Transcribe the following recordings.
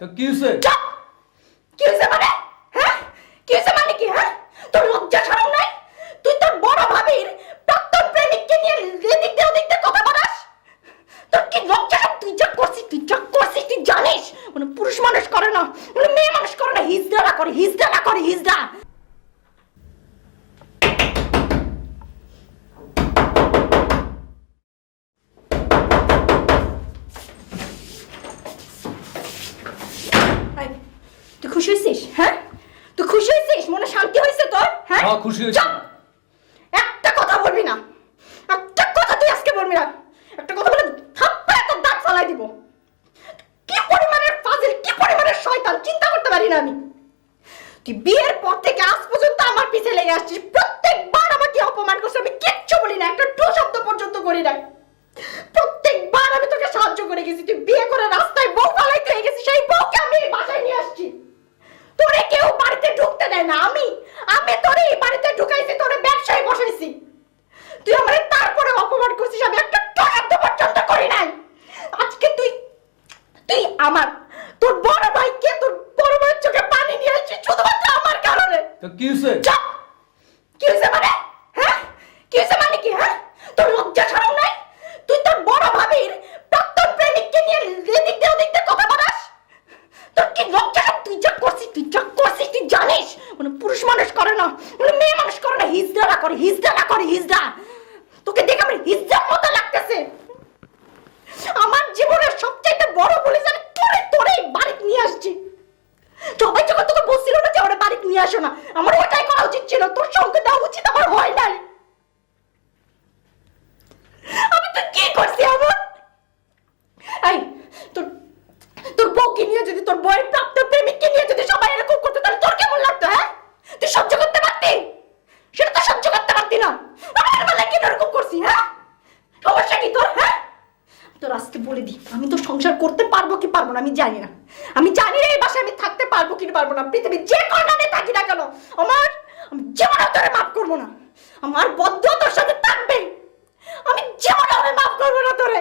তো কি হয়েছে? চুপ! কি হয়েছে মানে? হ্যাঁ? কি হয়েছে মানে কি হ্যাঁ? তোর লজ্জা শরম নাই? তুই তোর বড় ভাবির প্রাক্তন প্রেমিককে নিয়ে এদিক দিয়ে দেখতে দিয়ে কথা বলাস? তোর কি লজ্জা তুই যা করছিস, তুই যা করছিস, তুই জানিস? মানে পুরুষ মানুষ করে না মানে মেয়ে মানুষ করে না, হিজড়া করে হিজড়া করে, হিজড়া এই, হয়েছিস হ্যাঁ? তুই খুশি হয়েছিস মনে শান্তি হয়েছে তোর হ্যাঁ? হ্যাঁ, খুশি। চুপ! একটা কথা বলবি না। একটা কথা তুই আজকে বলবি না। একটা কথা বলে থাপ্পা এত দাঁত ফালাই দিব। কি পরিমাণের ফাজিল কি পরিমাণের শয়তান চিন্তা করতে পারি না আমি। তুই বিয়ের পর থেকে আজ পর্যন্ত আমার পিছে লেগে আসছিস। প্রত্যেকবার আমাকে অপমান করছিস আমি কিচ্ছু বলি না একটা টু শব্দ পর্যন্ত করি না প্রত্যেকবার আমি তোকে সাহায্য করে গেছি তুই বিয়ে করে রাস্তায় বউ পালাইতে হয়ে গেছিস সেই বউকে আমি এই বাসায় নিয়ে আসছি তোরে কেউ বাড়িতে ঢুকতে দেয় না আমি আমি তোরে এই বাড়িতে ঢুকাইছি তোরে ব্যবসায় বসাইছি তুই আমারে তারপরে অপমান করছিস আমি একটা টকান্ত পর্যন্ত করি নাই। আজকে তুই তুই আমার তোর বড় ভাইকে তোর বড় ভাইয়ের চোখে পানি নিয়ে আসছিস শুধুমাত্র আমার কারণে। তো কি হয়েছে? চুপ! কি হয়েছে মানে? হ্যাঁ? কি হয়েছে মানে কি হ্যাঁ? তোর লজ্জা ছাড়াও নাই? তুই তোর বড় ভাবির প্রাক্তন প্রেমিককে নিয়ে এদিক দিয়ে ওদিক দিয়ে কথা বলাস? তোর কি লজ্জা? তুই যা করছিস তুই যা করছিস তুই জানিস? মানে পুরুষ মানুষ করে না মানে মেয়ে মানুষ করে না হিজড়া করে হিজড়া করে হিজড়া। তোকে দেখে আমার হিজড়ার মতো লাগতেছে। আমার জীবনের সবচাইতে বড় বলে জানি তোরে তোরে বাড়িতে নিয়ে আসছি। সবাই যখন তোকে বলছিল না যে ওরা বাড়িতে নিয়ে আসো না, আমার ওটাই করা উচিত ছিল, তোর সঙ্গে দেওয়া উচিত আমার হয় নাই। আমি তো কি করছি আমার এই, তোর তোর বউকে নিয়ে যদি তোর বউয়ের প্রাপ্ত প্রেমিককে নিয়ে যদি সবাই এরকম করতো তাহলে তোর কেমন লাগতো হ্যাঁ তুই সহ্য করতে পারতি সেটা তো সহ্য করতে পারতি না আমার বেলায় কেন এরকম করছি হ্যাঁ সমস্যা কি তোর হ্যাঁ তোর আজকে বলে দি আমি তো সংসার করতে পারব কি পারব না, আমি জানি না। আমি জানি না এই বাসায় আমি থাকতে পারব কি পারব না, পৃথিবীর যে কর্নারে থাকি না কেন, আমার, আমি জীবনে তোরে মাফ করব না। আমার বদ্ধ তোর সাথে থাকবে আমি জীবনে আমি মাফ করব না তোরে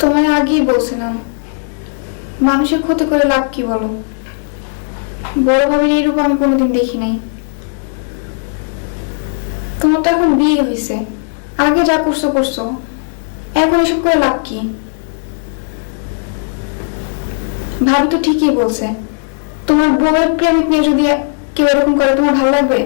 তোমার আগেই বলছিলাম। মানুষের ক্ষতি করে লাভ কি বলো? বড় ভাবের এই রূপ আমি কোনোদিন দেখি নাই। তোমার তো এখন বিয়ে হয়েছে আগে যা করছ করছ। এখন এসব করে লাভ কি? ভাবি তো ঠিকই বলছে। তোমার বউয়ের প্রেমিক নিয়ে যদি কেউ এরকম করে, তোমার ভালো লাগবে?